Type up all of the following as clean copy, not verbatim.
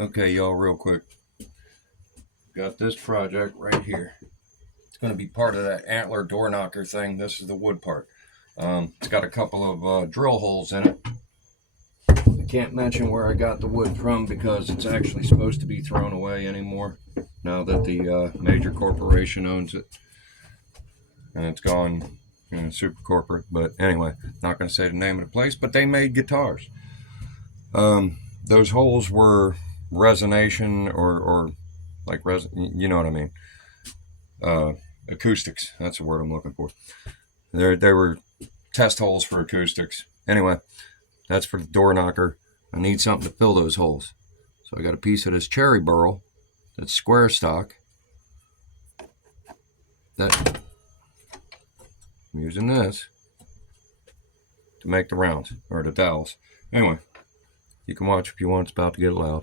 Okay, y'all, real quick. Got this project right here. It's going to be part of that Antler door knocker thing. This is the wood part. It's got a couple of drill holes in it. I can't mention where I got the wood from because it's actually supposed to be thrown away anymore now that the major corporation owns it. And it's gone, super corporate. But anyway, not going to say the name of the place, but they made guitars. Those holes were resonation or like you know what I mean. Acoustics. That's the word I'm looking for. They were test holes for acoustics. Anyway, that's for the door knocker. I need something to fill those holes. So I got a piece of this cherry burl that's square stock. That I'm using this to make the rounds or the dowels. Anyway, you can watch if you want. It's about to get loud.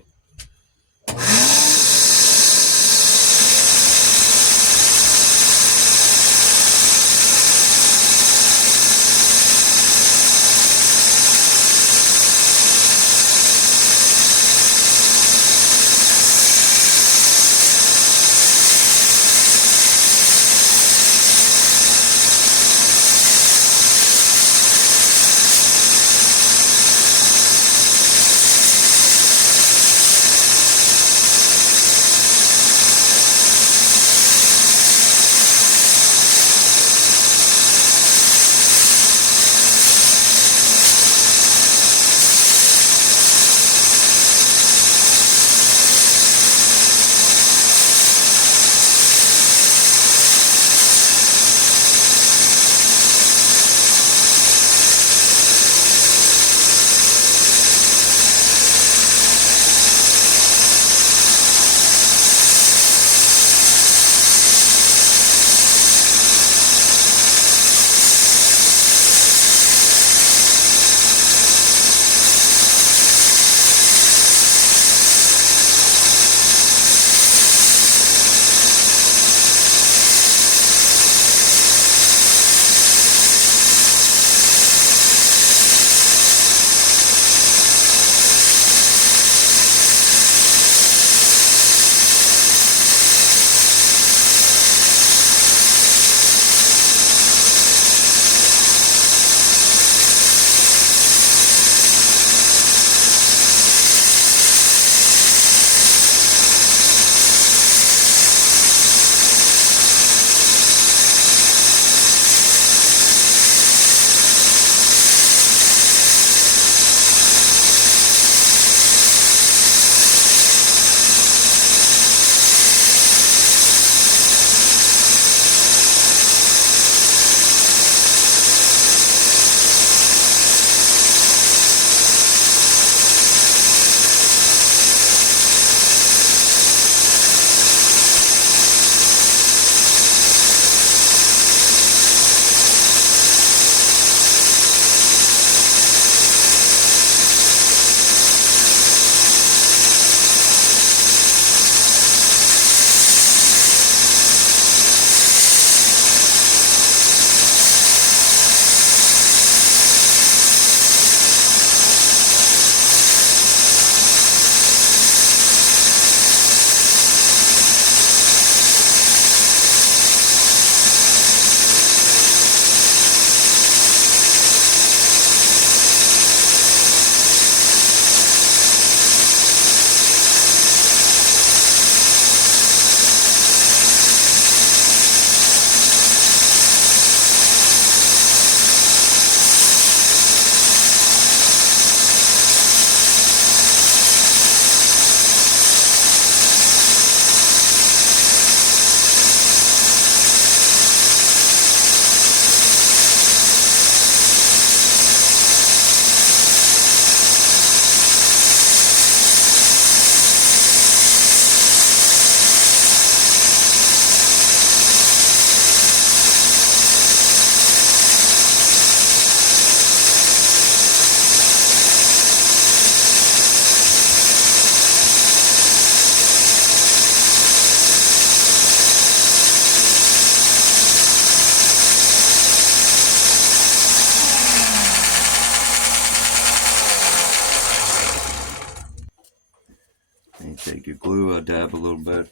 take your glue, I dab a little bit.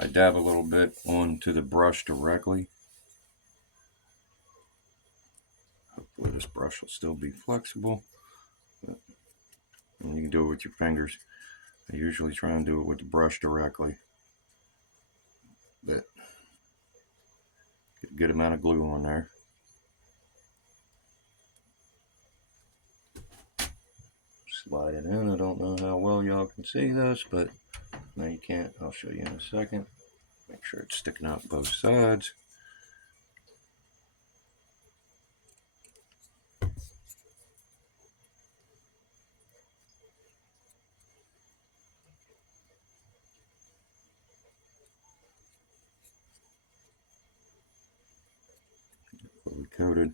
I dab a little bit onto the brush directly. Hopefully this brush will still be flexible. And you can do it with your fingers. I usually try and do it with the brush directly. But get a good amount of glue on there. Slide it in. I don't know how well y'all can see this, but no, you can't. I'll show you in a second. Make sure it's sticking out both sides. Fully coated.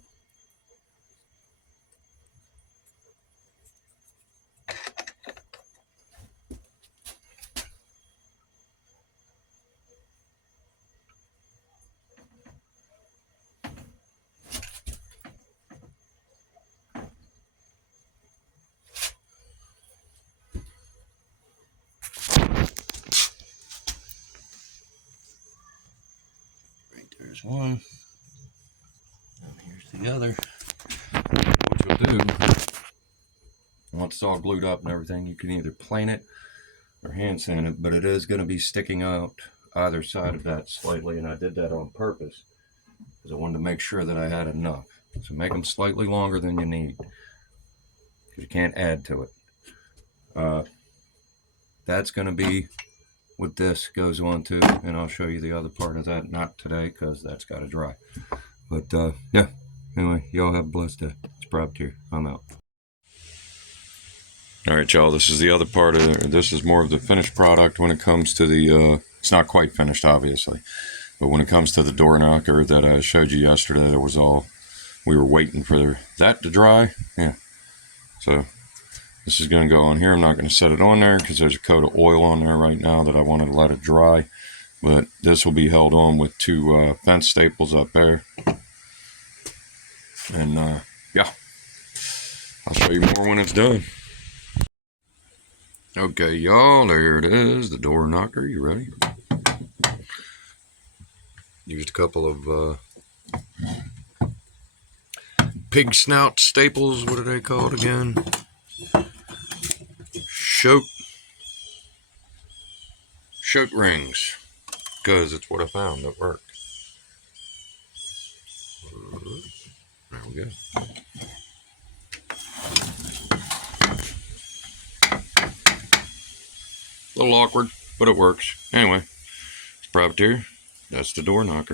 There's one, and here's the other. What you'll do, once it's all glued up and everything, you can either plane it or hand sand it, but it is going to be sticking out either side of that slightly, and I did that on purpose because I wanted to make sure that I had enough. So make them slightly longer than you need, because you can't add to it. That's going to be what this goes on to, and I'll show you the other part of that, not today because that's got to dry. But yeah, anyway, y'all have a blessed day. It's Prop here. I'm out. All right, y'all, this is the other part of it. This is more of the finished product when it comes to the, it's not quite finished, obviously, but when it comes to the door knocker that I showed you yesterday, that was all, we were waiting for that to dry. Yeah, so this is going to go on here. I'm not going to set it on there because there's a coat of oil on there right now that I wanted to let it dry. But this will be held on with two fence staples up there. And yeah, I'll show you more when it's done. Okay, y'all, there it is, the door knocker. You ready? Used a couple of pig snout staples. What are they called again? Choke rings, because it's what I found that worked. There we go. A little awkward, but it works. Anyway, it's Privateer. That's the door knocker.